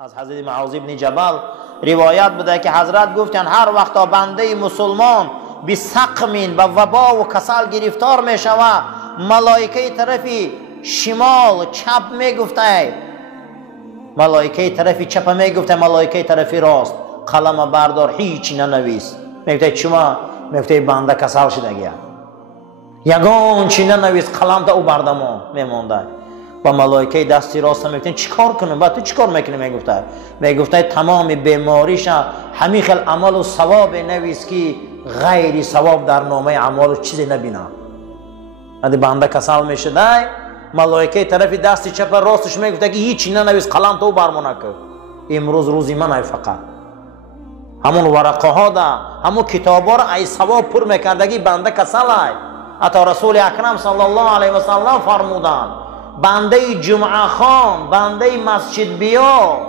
از حضرت معاذ ابن جبل روایت بوده که حضرت گفتن هر وقت بنده مسلمان به سقم و وبا و کسل گرفتار می شود، ملائکه طرفی شمال چپ می گفته، ملائکه طرفی چپ می گفته، ملائکه طرفی راست قلم بردار هیچی ننویس. میگه چما؟ میگه بنده کسل شده گیا، یگان چی ننویس قلم تا او بردمون میمونده. و ملائکه دستی راست میگفتن چیکار کنم؟ بعد تو چیکار میکنی؟ میگفته تمام بیماریش همین خل عمل و ثواب نویس که غیر ثواب در نامه اعمال چیزی نبینه. وقتی بنده کسل میشده، ملائکه طرفی دستی چپ راستش میگفته که هیچی ننویس قلم تو برمونه کرد. امروز روزی من فقط همون ورقه ها ده، همون کتاب ها را ای ثواب پر میکردگی بنده کسل های. حتی رسول اکرم صلی الله علیه و سلم فرمودند بنده جمعه خان، بنده مسجد بیا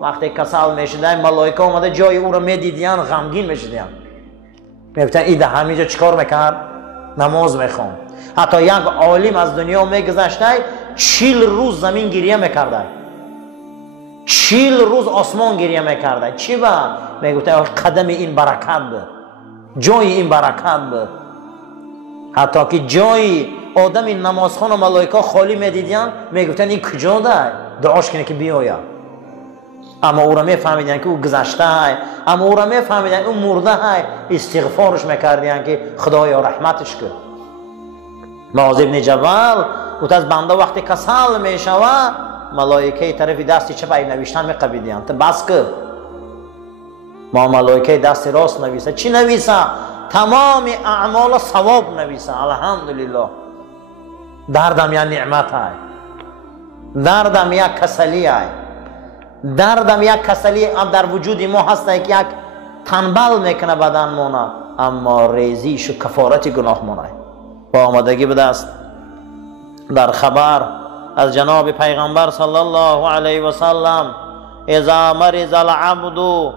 وقتی کسل میشده، ملائکه اومده جای او را میدیدین غمگین میشدین، میگفتن این ده همینجا چیکار میکرد؟ نماز میخوند. حتی یک عالم از دنیا میگذشته 40 روز زمین گریه میکرده، 40 روز آسمان گریه میکرده. چی با؟ میگفته قدم این برکت بود، جای این برکت بود. حتی که جای آدم این نمازخوان و ملائکه خالی میدیدن، میگفتن این کجا ده؟ دعاش کنه که بیاید. اما او را میفهمیدن که او گذشته های، اما او را میفهمیدن او مرده های، استغفارش میکردن که خدایا رحمتش کرد. معاذ ابن جبل گفت از بنده وقتی کسل میشود، ملائکه طرفی دستی چپ نوشتن میقبیدن تا بس که ما ملائکه دست راست نویسه. چی نویسه؟ تمام اعمال ثواب نویسه. الحمدلله. دردم یا نعمت های، دردم یا کسلی های، دردم یک کسلی در وجود ما هست که یک تنبل میکنه بدن مونه، اما ریزیش و کفارت گناه مونه. با آمدگی بده است در خبر از جناب پیغمبر صلی الله علیه و سلم اذا مرض العبد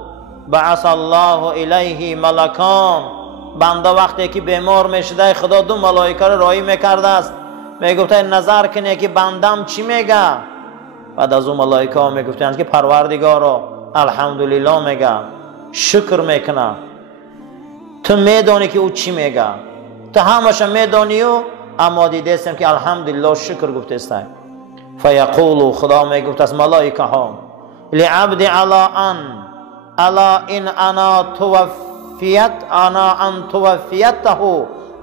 بعث الله الیه ملکان. بنده وقتی که بیمار میشده خدا دو ملائکه را راهی میکرده است، میگفته نظر کنه که بندم چی میگه. بعد از اون ملائکه ها میگفتند که پروردگارا الحمدلله میگه، شکر میکنه، تو میدانی که او چی میگه، تو همش میدانی و اما دیده استم که الحمدلله شکر گفته است. فیقولو خدا میگفت از ملائکه ها لعبد الا ان انا توفیته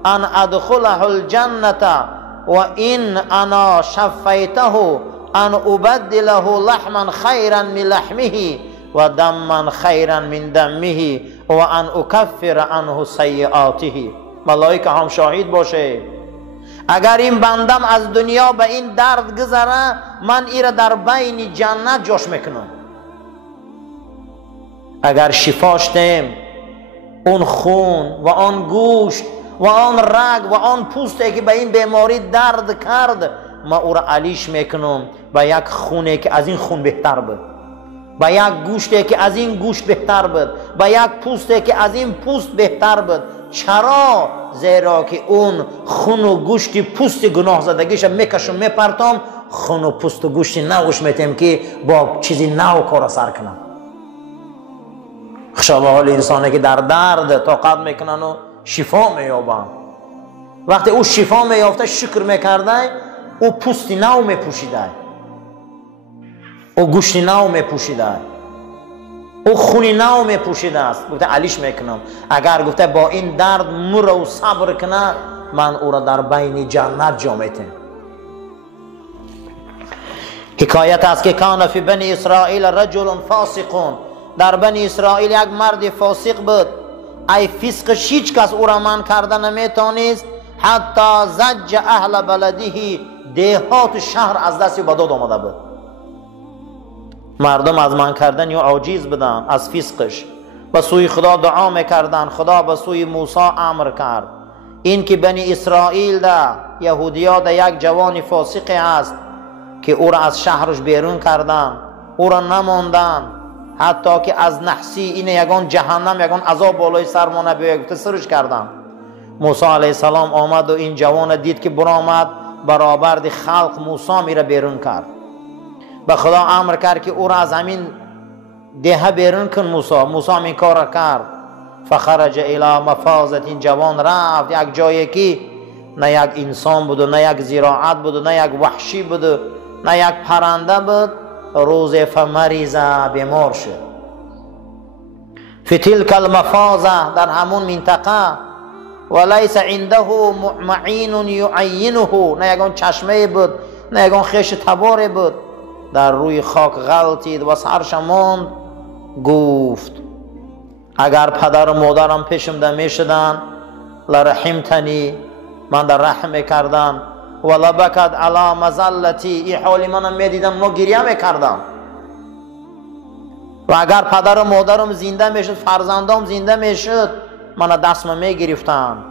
ان ادخله الجنة و ان انا شفیته ان ابدله لحما خیرا من لحمه و دما خیرا من دمه و ان اکفر عنه سیئاته. ملائکه هم شاهد باشه اگر این بندم از دنیا به این درد گذره، من ایره در بین جنت جاش میکنم. اگر شفاش دیم، اون خون و آن گوشت و آن رگ و آن پوسته که به این بیماری درد کرد، ما او را علیش میکنم به یک خونه که از این خون بهتر بود، به یک گوشته که از این گوشت بهتر بود، به یک پوسته که از این پوست بهتر بود. چرا؟ زیرا که اون خون و گوشت پوست گناه زدگیش میکشم میپرتم، خون و پوست و گوشت نوش میتیم که با چیزی نو کار سر کنم. خشا به حال انسانه که در درد طاقت میکنن و شفا مییابن. وقتی او شفا مییافته شکر میکرده، او پوستی نو میپوشیده، او گوشتی نو میپوشیده، او خونی نو میپوشیده است. گفته علیش میکنم اگر گفته با این درد مر و صبر کنه، من او را در بین جنت جا میتم. حکایت است که کان فی بنی اسرائیل رجل فاسق. در بنی اسرائیل یک مرد فاسق بود، ای فسقش هیچ کس او را من کرده نمیتونست، حتی زج اهل بلده، دیهات شهر از دستی بداد آمده بود. مردم از من کردن یا عاجز بدن از فسقش، به سوی خدا دعا میکردن. خدا به سوی موسی امر کرد این که بنی اسرائیل ده یهودیا ده یک جوان فاسقی است که او را از شهرش بیرون کردن، او را نماندن، حتی که از نحسی این یگان جهنم یگان عذاب بالای سرمانه بیاید سرش کردن. موسی علیه السلام آمد و این جوان دید که برآمد برابر خلق موسی میره بیرون کرد. به خدا امر کرد که او را از همین ده بیرون کن موسی این کار کرد. فخرج الی مفازة، این جوان رفت یک جایی که نه یک انسان بود و نه یک زراعت بود و نه یک وحشی بود و نه یک پرنده بود. روز فمریض، بیمار شد. فی تلک المفازة، در همون منطقه. ولیس عنده معین یعینه، نه یگان چشمه بود نه یگان خیش تباره بود. در روی خاک غلطید و سرش ماند. گفت اگر پدر و مادرم پیشم ده میشدن لرحمتنی، من در رحم میکردم. ولا بکد علی مزلتی، این حالی منم میدیدم ما گریه میکردم. و اگر پدر و مادرم زنده میشد، فرزندام زنده میشد، من دستم میگرفتن.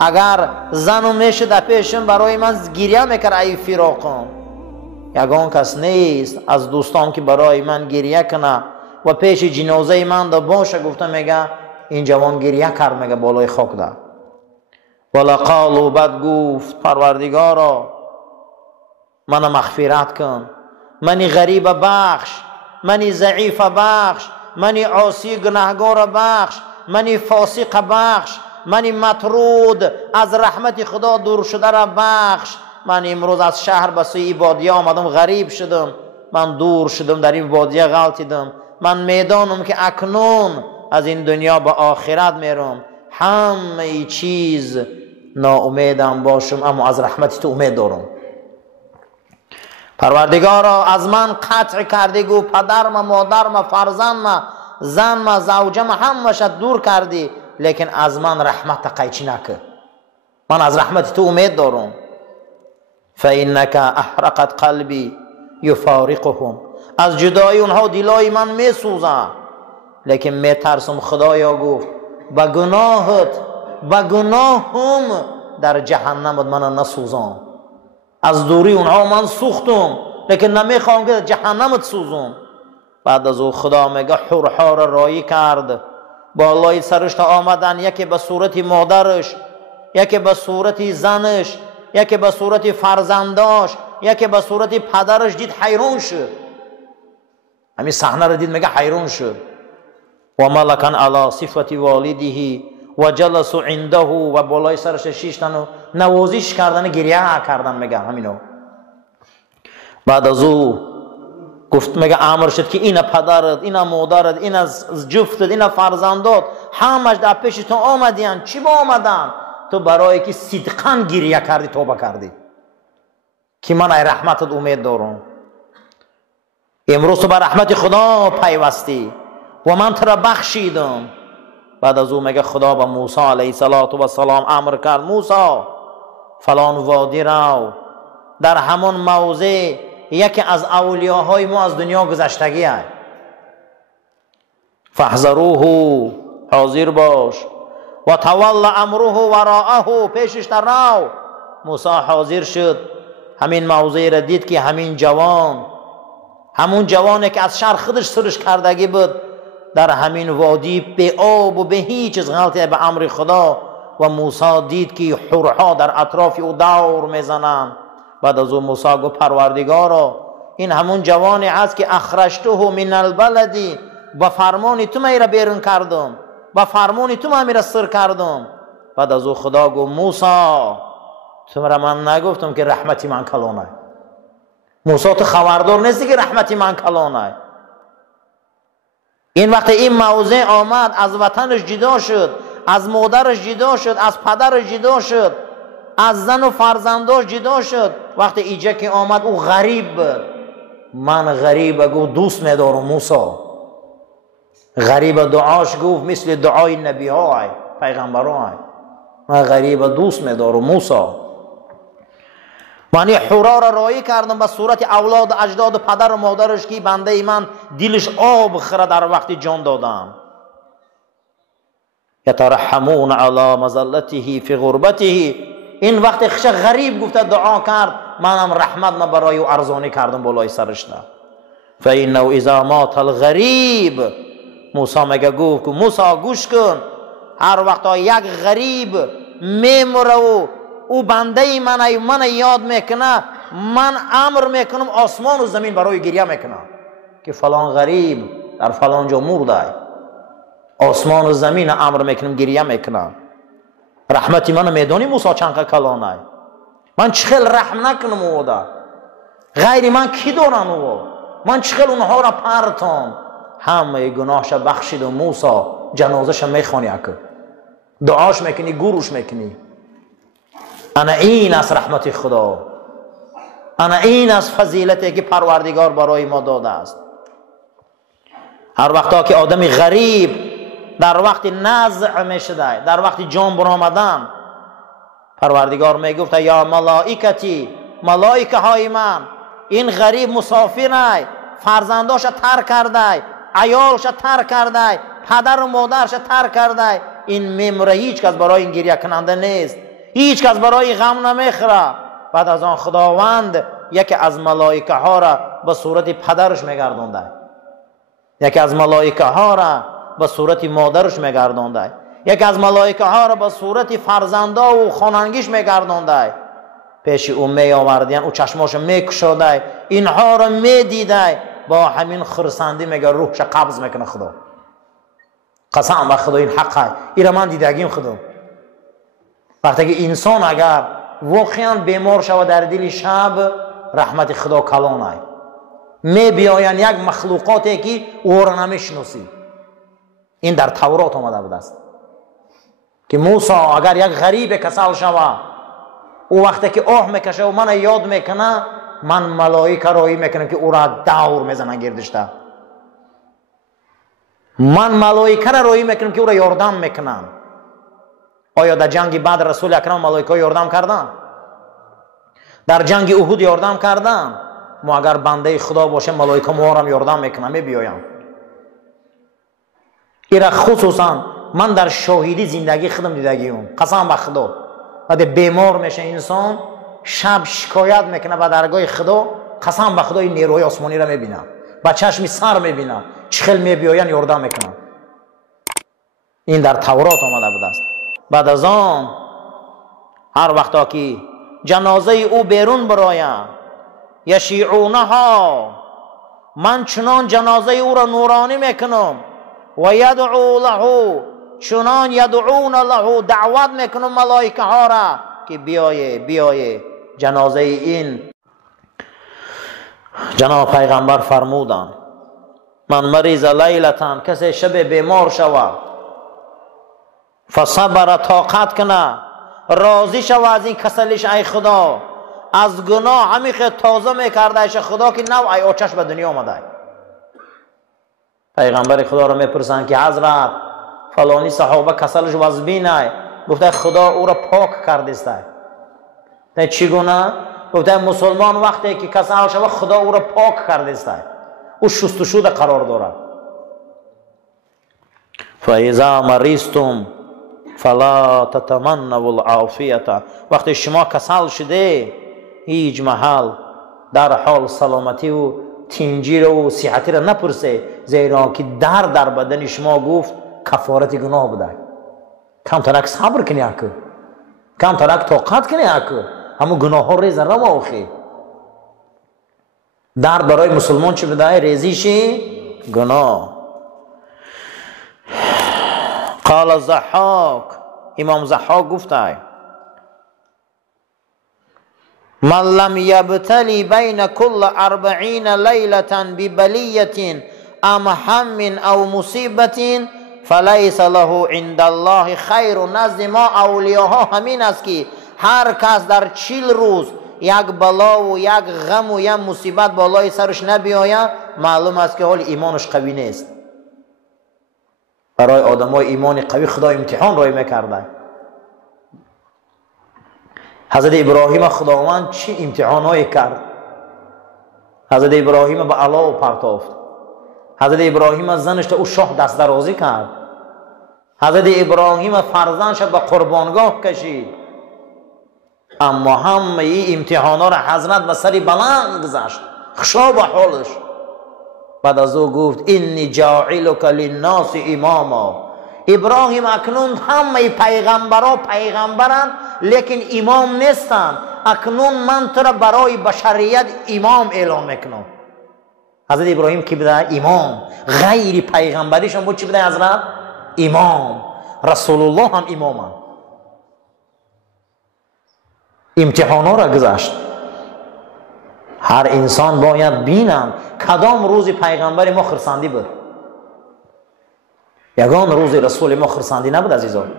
اگر زنم میشد پیشم، برای من گریه میکرد ای فراقم. یگان کس نیست از دوستان که برای من گریه کنه و پیش جنازه من دا باشه. گفته میگه این جوان گریه کرد، میگه بالای خاک ده. ولا قالو، بد گفت پروردگارا من مغفرت کن، منی غریب بخش، منی ضعیف بخش، منی عاصی گناهگار بخش، منی فاسق بخش، منی مطرود از رحمت خدا دور شده را بخش. من امروز از شهر به سوی بادیه آمدم، غریب شدم، من دور شدم، در این بادیه غلطیدم. من میدانم که اکنون از این دنیا به آخرت میرم، همه چیز ناامیدم باشم، اما از رحمت تو امید دارم. پروردگارا از من قطع کردی، گو پدرم، مادرم، فرزندم، زنم، زوجم، همش دور کردی، لیکن از من رحمت قیچی نکه. من از رحمت تو امید دارم. فإنك احرقت قلبی یفارقهم، از جدای اونها دلای من میسوزه، لیکن میترسم خدایا گفت با گناهت با گناهم در جهنم من نسوزم. از دوری اونها من سوختم، لیکن نمیخوام که جهنمت سوزم. بعد از او خدا میگه حورها را رایی کرد، بالای سرش تا آمدن، یکی به صورت مادرش، یکی به صورت زنش، یکی به صورت فرزنداش، یکی به صورت پدرش. دید حیران شد، همین صحنه رو دید میگه حیران شد. و ملکا علی صفت والده و جلس عنده، و بالای سرش شیشتن و نوازش کردن، گریه کردن، میگه همینو. بعد از او گفت میگه امر شد که این پدرت، این مادرت، این از جفتت، این فرزندات همش در پیش تو آمدین. چی با آمدن؟ تو برای که صدقاً گریه کردی، توبه کردی که من ای رحمتت امید دارم. امروز تو به رحمت خدا پیوستی و من تو را بخشیدم. بعد از او میگه خدا به موسی علیه السلام امر کرد، موسی فلان وادی رو، در همون موضع یکی از اولیاهای ما از دنیا گذشتگی است، فاحذروه، حاضر باش، و تول امره وراءه، پیشش در رو. موسی حاضر شد، همین موضع را دید که همین جوان، همون جوانی که از شر خودش سرش کردگی بود، در همین وادی به آب و به هیچ چیز غلطی به امر خدا. و موسی دید که حورها در اطراف او دور میزنند. بعد از او موسی گفت پروردگارا این همون جوانی است که اخرجته من البلدی، با فرمان تو من را بیرون کردم، با فرمان تو من را سر کردم. بعد از او خدا گفت موسی تو را من نگفتم که رحمتی من کلانه؟ موسی تو خبردار نیستی که رحمتی من کلانه؟ این وقت این موضع آمد، از وطنش جدا شد، از مادرش جدا شد، از پدرش جدا شد، از زن و فرزنداش جدا شد. وقتی اینجا که آمد او غریب بود. من غریب گفت دوست میدارم موسی. غریب دعاش گفت مثل دعای نبی ها پیغمبران، من غریب دوست میدارم موسی. من حورا را رایی کردم به صورت اولاد اجداد پدر و مادرش که بنده من دلش آب خره در وقت جان دادم. یترحمون علی مزلته فی غربته، این وقت خش غریب گفته دعا کرد، منم رحمت ما برای او ارزانی کردم بالای سرش ده. فانه اذا مات الغریب، موسی میگه گفت که موسی گوش کن، هر وقت یک غریب میمره و او بنده من یاد میکنه، من امر میکنم آسمان و زمین برای گریه میکنه که فلان غریب در فلان جا مرده، آسمان و زمین امر میکنم گریه میکنم. رحمتی من میدونی موسی چند کلانه، من چخیل رحم نکنم اودا، غیر من کی دارن او، من چخیل اونها را پرتم. همه گناهش بخشید و موسی جنازش میخوانی اکر دعاش میکنی گروش میکنی. انا این از رحمت خدا، انا این از فضیلتی که پروردگار برای ما داده است. هر وقتا که آدمی غریب در وقت نزع میشده، در وقت جان برآمدن، پروردگار میگفت یا ملائکتی، ملائکه های من، این غریب مسافره، فرزنداش ترک کرده، عیالش ترک کرده، پدر و مادرش ترک کرده، این میمره، هیچ کس برای این گریه کننده نیست، هیچ کس برای غم نمیخوره. بعد از آن خداوند یکی از ملائکه ها را به صورت پدرش میگردونده، یکی از ملائکه ها را به صورت مادرش میگردونده، یکی از ملائکه ها را به صورت فرزندا و خاننگیش میگردونده. پیش او می آوردین، او چشماش میکشاده، اینها را میدیده، با همین خرسندی میگه روحش قبض میکنه. خدا قسم به خدا این حقه، این را من دیدگیم. خدا وقتی که انسان اگر واقعا بیمار شود در دل شب، رحمت خدا کلانه، می بیاین یک مخلوقاتی که او را نمیشناسی. این در تورات آمده بود است که موسی اگر یک غریب کسل شود، او وقتی که آه میکشه و من یاد میکنه، من ملائکه راهی میکنم که او را دور میزنن گردشته، من ملائکه را راهی میکنم که او را یاردم میکنم. آیا در جنگ بعد رسول اکرم ملائکه یاردم کردن؟ در جنگ احد یاردم کردن؟ ما اگر بنده خدا باشه ملائکه ما را یاردم میکنم، میبیایم. ایرا خصوصا من در شاهدی زندگی خودم دیدگیم، قسم به خدا. وقتی بیمار میشه انسان، شب شکایت میکنه به درگاه خدا، قسم به خدا این نیروی آسمانی را میبینم، با چشم سر میبینم، چخل میبیاین یاردم میکنم. این در تورات آمده بود است. بعد از آن هر وقتا که جنازه او بیرون برایم، یشیعونها، من چنان جنازه او را نورانی میکنم، و یدعو له، چنان یدعون له، دعوت میکنم ملائکه ها را که بیایه بیایه جنازه این. جناب پیغمبر فرمودند من مریض لیلتان، کسی شب بیمار شود، فصبر، طاقت کنه، راضی شود از این کسلش، ای خدا از گناه همیشه تازه میکرده ایش خدا که نو ای آچش به دنیا آمده. پیغمبر خدا را میپرسند که حضرت فلانی صحابه کسلش وز بینه، گفته خدا او را پاک کردسته. چگونه؟ گفته مسلمان وقتی که کسل شود خدا او را پاک کردسته، او شستشو قرار داره. فاذا مریضتم فلا تتمنوا العافیه، وقتی شما کسل شده هیچ محل در حال سلامتی و تنجیر و صحتی را نپرسه، زیرا که در بدن شما گفت کفارت گناه بوده. کم ترک صبر کنی اکو، کم ترک طاقت کنی اکو، همو گناه ها ریز رو آخی. در برای مسلمان چی بوده؟ ریزیش گناه. قال الضحاک، امام ضحاک گفته من لم یبتلی بین کل 40 لیلة ببلیة ام هم او مصیبت فلیس له عند الله خیر. نزد ما اولیاها همین است که هر کس در 40 روز یک بلا و یک غم و یک مصیبت بالای سرش نبیاید، معلوم است که حال ایمانش قوی نیست. برای آدمای ایمان قوی خدا امتحان رای میکرده. حضرت ابراهیم خداوند چی امتحانایی کرد؟ حضرت ابراهیم به علا پرتافت، حضرت ابراهیم زنش او شاه دست درازی کرد، حضرت ابراهیم فرزندش به قربانگاه کشید، اما همه این امتحانا را حضرت به سری بلند گذاشت، خشا به حالش. بعد از او گفت انی جاعلک للناس اماما. ابراهیم اکنون همه پیغمبران پیغمبرند لیکن امام نیستند. اکنون من تو را برای بشریت امام اعلام میکنم. حضرت ابراهیم کی بوده؟ امام. غیر پیغمبریشون بود چی بوده حضرت؟ امام. رسول الله هم امام هم. امتحانا را گذشت. هر انسان باید بینم کدام روز پیغمبر ما خرسندی بود. یگان روز رسول ما خرسندی نبود عزیزان.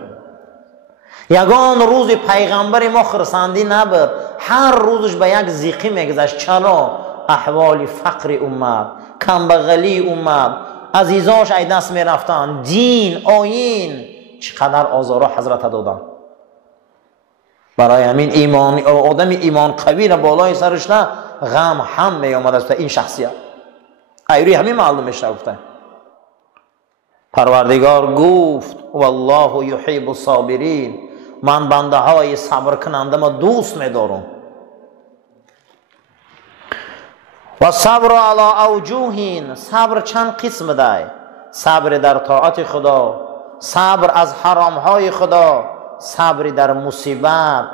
یگان روز پیغمبر ما خرسندی نبود. هر روزش به یک زیقی میگذشت. چرا؟ احوال فقر امت، کمبغلی امت، عزیزاش ای دست میرفتن، دین، آیین، چقدر آزارا حضرت دادن. برای همین ایمان آدم ایمان قوی را بالای سرش نه غم هم می آمد از این شخصیت. ایروی همین معلوم میشه. گفته پروردگار گفت والله یحب الصابرین، من بنده های صبر کننده ما دوست می‌دارم. و صبر علی اوجوه، صبر چند قسم داره. صبر در طاعت خدا، صبر از حرام های خدا، صبر در مصیبت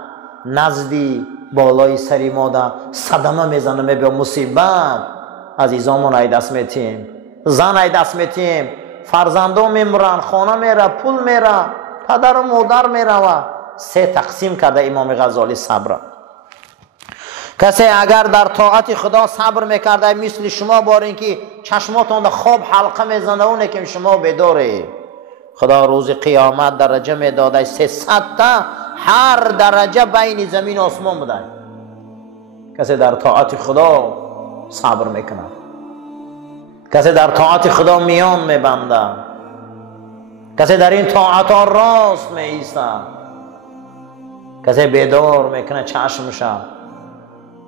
نزدی بالای سری ما ده صدمه میزنه به مصیبت. عزیزامون ای دست میتیم، زن ای دست میتیم، فرزندان میمرن، خانه میره، پول میره، پدر و مادر میره. سه تقسیم کرده امام غزالی صبر. کسی اگر در طاعت خدا صبر میکرده مثل شما بار اینکه چشماتون در خواب حلقه میزنه اونه که شما بداره، خدا روز قیامت درجه میداده 300 تا، هر درجه بین زمین و آسمان بوده. کسی در طاعت خدا صبر میکنه، کسی در طاعت خدا میان میبنده، کسی در این طاعت ها راست میایسته، کسی بیدار میکنه چشمشه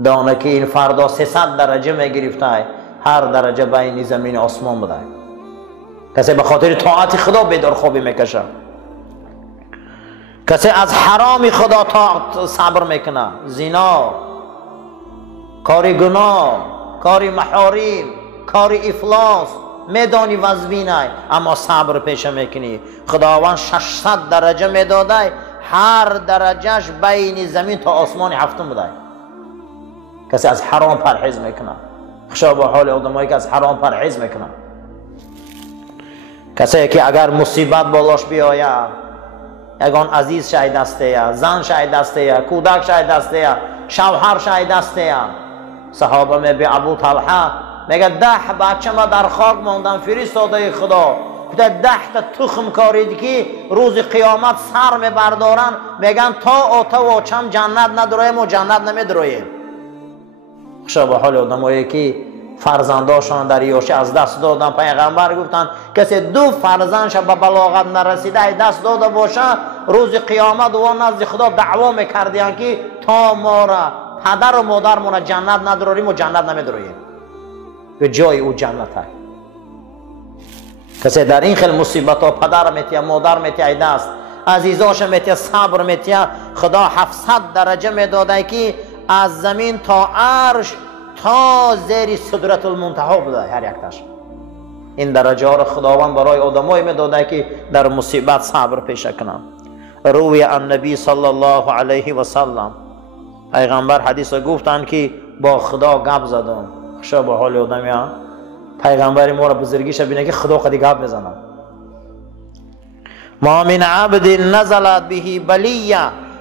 دانه که این فردا 300 درجه میگرفته، هر درجه بین زمین و آسمان بوده. کسی به خاطر طاعت خدا بیدار خوابی میکشه، کسی از حرام خدا صبر میکنه، زنا، کاری گناه، کاری محارم، کاری افلاس میدانی وزبینه اما صبر پیشه میکنی. خداوند 600 درجه میداده، هر درجهش بین زمین تا آسمان هفتم بوده. کسی از حرام پرهیز میکنه، خشا به حال آدمایی که از حرام پرهیز میکنه. کسی که اگر مصیبت بالاش بیاید، یگان عزیز شاید دسته، زن شاید دسته، کودک شاید دسته، شوهر شاید دسته. صحابه می به ابو طلحه میگه 10 بچه ما در خاک ماندن، فرستاده خدا گفته 10 تا تخم کارید که روز قیامت سر می بردارن، میگن تا آتا و چم جنت ندرویم و جنت نمیدرویم. خشا به حال آدمایی که فرزنداشان در یوشه از دست دادن. پیغمبر گفتن کسی 2 فرزندش به بلاغت نرسیده دست داده باشه، روز قیامت و نزد خدا دعوا میکردین که تا ما را پدر و مادرمون جنت نداریم و جنت نمیدرویم، به جای او جنت های. کسی در این خیلی مصیبت ها پدر میتیه، مادر میتیه دست، عزیزاش میتیه، صبر میتیه، خدا 700 درجه میداده که از زمین تا عرش تا زیر صدرت المنتهی بوده هر یک تاش. این درجه ها را خداوند برای آدمایی میداده که در مصیبت صبر پیشه کنند. روی النبی صلی الله علیه و سلم پیغمبر حدیث گفتند که با خدا گپ زدم. خشا به حال آدم پیغمبر ما را بزرگیش بینه که خدا قدی گپ بزنم. ما من عبد نزلت به بلیه،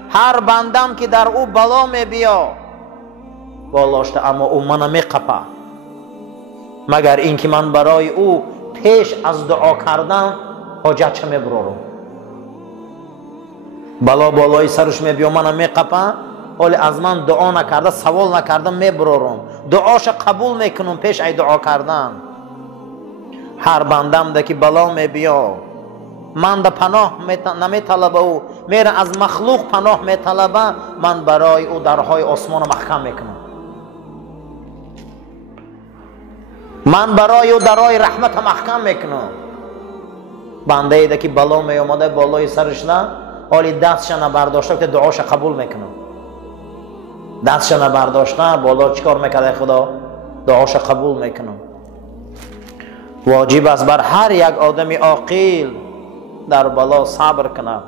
هر بندم که در او بلا می بیا بالاشته اما او منو می قپه، مگر اینکه من برای او پیش از دعا کردم حاجت چه می برارم. بلا بالای سرش می بیا منو می قپه، ولی از من دعا نکرده سوال نکردم می برارم، دعاش قبول میکنم پیش ای دعا کردن. هر بندم ده که بلا می بیا من ده پناه نمی طلبه، او میره از مخلوق پناه می طلبه، من برای او درهای آسمان محکم میکنم، من برای او درهای رحمت محکم میکنم. بنده ایده که بلا می اومده بالای سرش نه، حالی دستش نبرداشته که دعاش قبول میکنم، دستش نبرداشته بالا چیکار میکنه خدا؟ دعاش قبول میکنم. واجب است بر هر یک آدمی عاقل در بلا صبر کنه،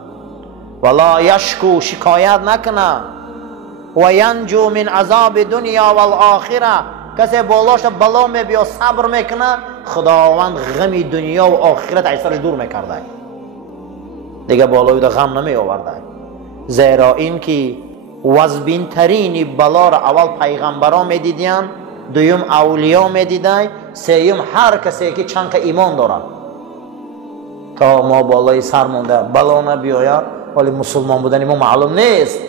ولا یشکو، شکایت نکنه، و ینجو من عذاب دنیا و الاخره، کسی بالاش بلا میبیا صبر میکنه، خداوند غمی دنیا و آخرت از سرش دور میکرده، دیگه بالای ده غم نمی آورده. زیرا این که وزبین ترین بلا را اول پیغمبران میدیدن، دویم اولیا میدیدن، سوم هر کسی که چنگ ایمان داره. تا ما بالای سر مونده بلا نبیاید، ولی مسلمان بودن ما معلوم نیست.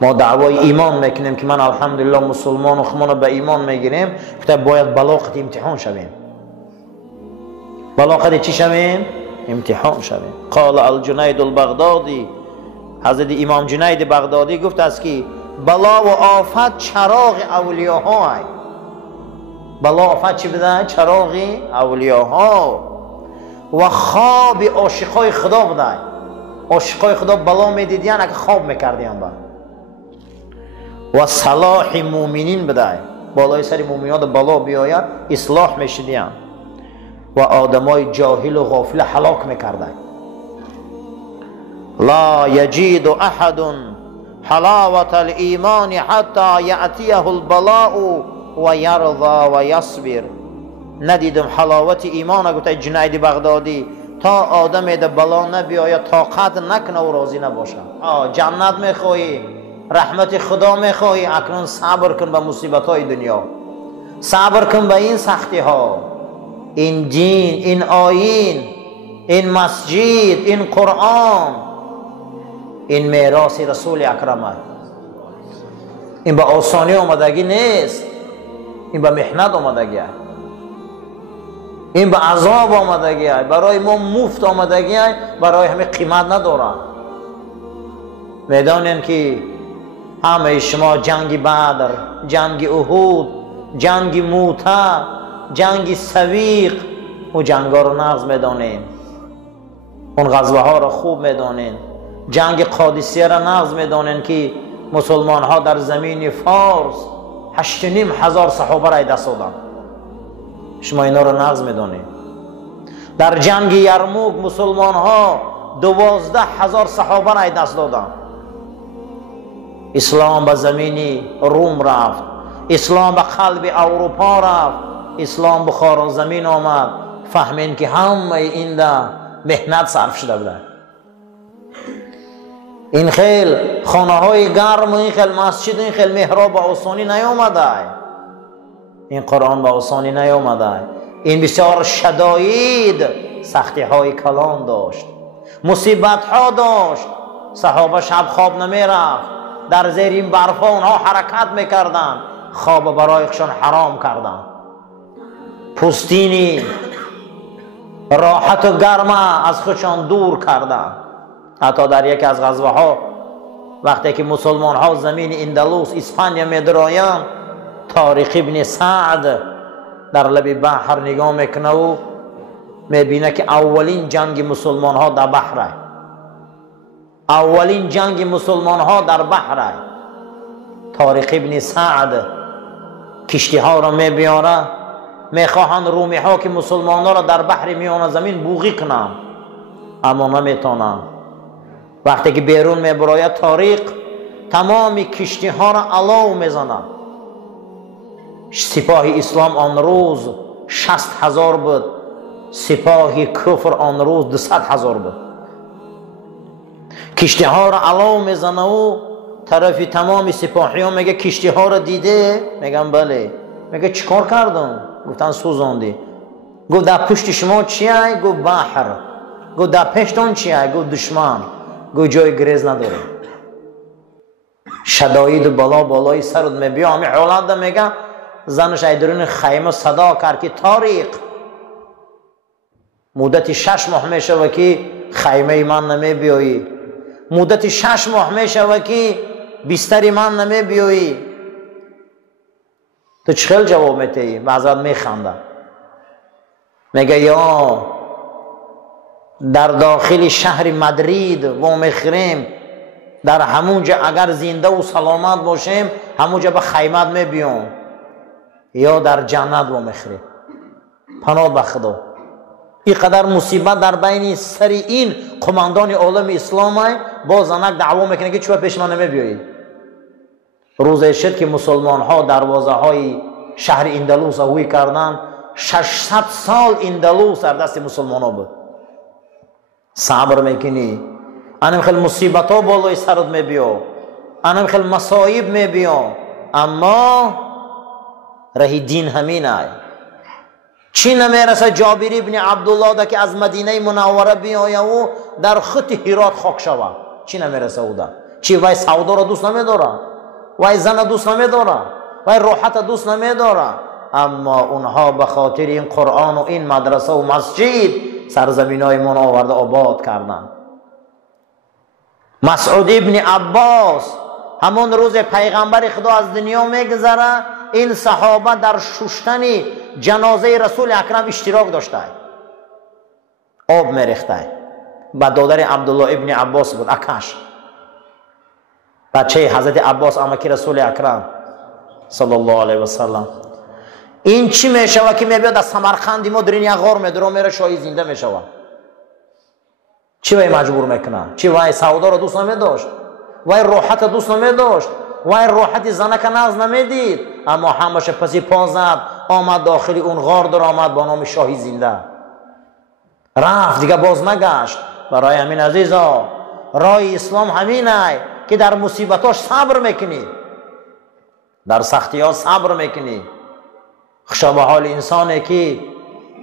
ما دعوای ایمان میکنیم که من الحمدلله مسلمان و خمون به ایمان میگیریم، که باید بلاغت امتحان شویم. بلاغت چی شویم؟ امتحان شویم. قال الجنید البغدادی، حضرت امام جنید بغدادی گفت است که بلا و آفت چراغ اولیاها هست. بلا آفت چی بده؟ چراغ اولیاها. و خواب عاشقای خدا بده. عاشقای خدا بلا میدیدین اگه خواب میکردین با. و صلاح مومنین بده، بالای سر مومنات بلا بیاید اصلاح میشدین. و آدمای جاهل و غافل هلاک میکردن. لا یجید احد حلاوة الایمان حتی یأتیه البلاء و یرضا و یصبر. ندیدم حلاوت ایمان، گفت جنید بغدادی، تا آدم ده بلا نبیاید طاقت نکنه و راضی نباشه. جنت میخوایی، رحمت خدا میخوایی، اکنون صبر کن به مصیبت های دنیا، صبر کن به این سختی ها. این دین، این آیین، این مسجد، این قرآن، این میراث رسول اکرم، این به آسانی آمدگی نیست، این به محنت آمدگی است، این به عذاب آمدگی است. برای ما مفت آمدگی است، برای همه قیمت ندارد. میدانین که همه شما جنگ بدر، جنگ احد، جنگ موته، جنگ سویق و جنگ ها رو نغز میدانین، اون غزوه ها رو خوب میدانین. جنگ قادسیه را نغز میدانین که مسلمان ها در زمین فارس 8,500 صحابه را دست دادن. شما اینا رو نغز میدانین. در جنگ یرموک مسلمان ها 12,000 صحابه را دست دادن. اسلام به زمین روم رفت، اسلام به قلب اروپا رفت، اسلام به خوارزمین آمد. فهمین که همه این ده محنت صرف شده بوده. این خیل خانه های گرم و این خیل مسجد، این خیل محراب به آسانی نیامده. این قرآن به آسانی نیامده. این بسیار شداید سختی های کلان داشت، مصیبت ها داشت. صحابه شب خواب نمی رفت، در زیر این برف ها اونها حرکت میکردن، خواب برایشان حرام کردن. پوستینی راحت و گرمه از خودشان دور کردن. حتی در یکی از غزوه ها وقتی که مسلمان ها زمین اندلس اسپانیا می درایند، طارق ابن سعد در لب بحر نگاه میکنه و میبینه که اولین جنگ مسلمان ها در بحر، اولین جنگ مسلمان ها در بحر. طارق ابن سعد کشتی ها را میبیاره، میخواهند رومی ها که مسلمان ها را در بحر میان زمین بوغی کنند، اما نمیتونند. وقتی که بیرون میبراید طارق تمام کشتی ها را علو میزنند. سپاه اسلام آن روز 60,000 بود، سپاه کفر آن روز 200,000 بود. کشتی ها را علو میزنه و طرف تمام سپاهیان میگه کشتی ها را دیده؟ میگن بله. میگه چیکار کردن؟ گفتن سوزاندی. گفت در پشت شما چیه؟ گفت بحر. گفت در پشتون چیه؟ گفت دشمن. گفت جای گریز نداره. شداید بلا بالای سرت میبیا. همین حالت ده میگه زنش ایدرون خیمه صدا کرد که طارق مدت 6 ماه میشه که خیمه من نمیبیایی، مدت 6 ماه میشه که بستر من نمیبیایی. تو چخیل جواب میتهی؟ بعضت میخنده، میگه یا در داخل شهر مدرید و میخریم، در همونجا اگر زنده و سلامت باشیم همونجا به خیمت میبیام، یا در جنت و میخریم. پناه به خدا. این قدر مصیبت در بین سر این قماندان عالم اسلام باز زنک دعوا میکنه که چوه پیش من نمیبیایی. روزی شد که مسلمان ها دروازه های شهر اندلس هوی کردن. 600 سال اندلس در دست مسلمان ها بود. صبر میکنی، انم خیلی مصیبت ها بالای سرت میبیا، انم خیلی مصائب میبیا، اما راه دین همین ای. چی نمیرسه جابر ابن عبدالله ده که از مدینه منوره بیایه و در خط هرات خاک شوه؟ چی نمیرسه او ده؟ چی وای سودا را دوست نمیداره، وای زن دوست نمیداره، وای راحت دوست نمیداره، اما اونها به خاطر این قرآن و این مدرسه و مسجد سرزمین های من آورده آباد کردن. مسعود ابن عباس همون روز پیغمبر خدا از دنیا میگذره، این صحابه در شستن جنازه رسول اکرم اشتراک داشته، آب میریخته. و دادر عبدالله ابن عباس بود، اکش بچه حضرت عباس امکی رسول اکرم صلی الله علیه و سلم. این چی میشوه که میبید از سمرقند ما درین یک غار میدره میره شاهی زنده میشوه؟ چی وای مجبور میکنه؟ چی وای سودا رو دوست نمیداشت، وای راحت دوست نمیداشت، وای راحت زنک ناز نمیدید، اما همش پسی پا زد آمد داخلی اون غار در آمد با نام شاهی زنده رفت، دیگه باز نگشت. برای همین عزیزا راه اسلام همینه که در مصیبتاش صبر میکنی، در سختی ها صبر میکنی. خشا به حال انسانه که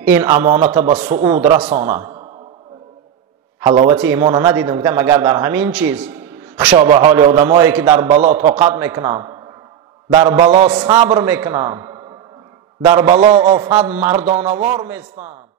این امانت به صعود رسانه. حلاوت ایمان ندیدم مگر در همین چیز. خشا به حال آدمایی که در بلا طاقت میکنن، در بلا صبر میکنن، در بلا آفت مردانوار میستن.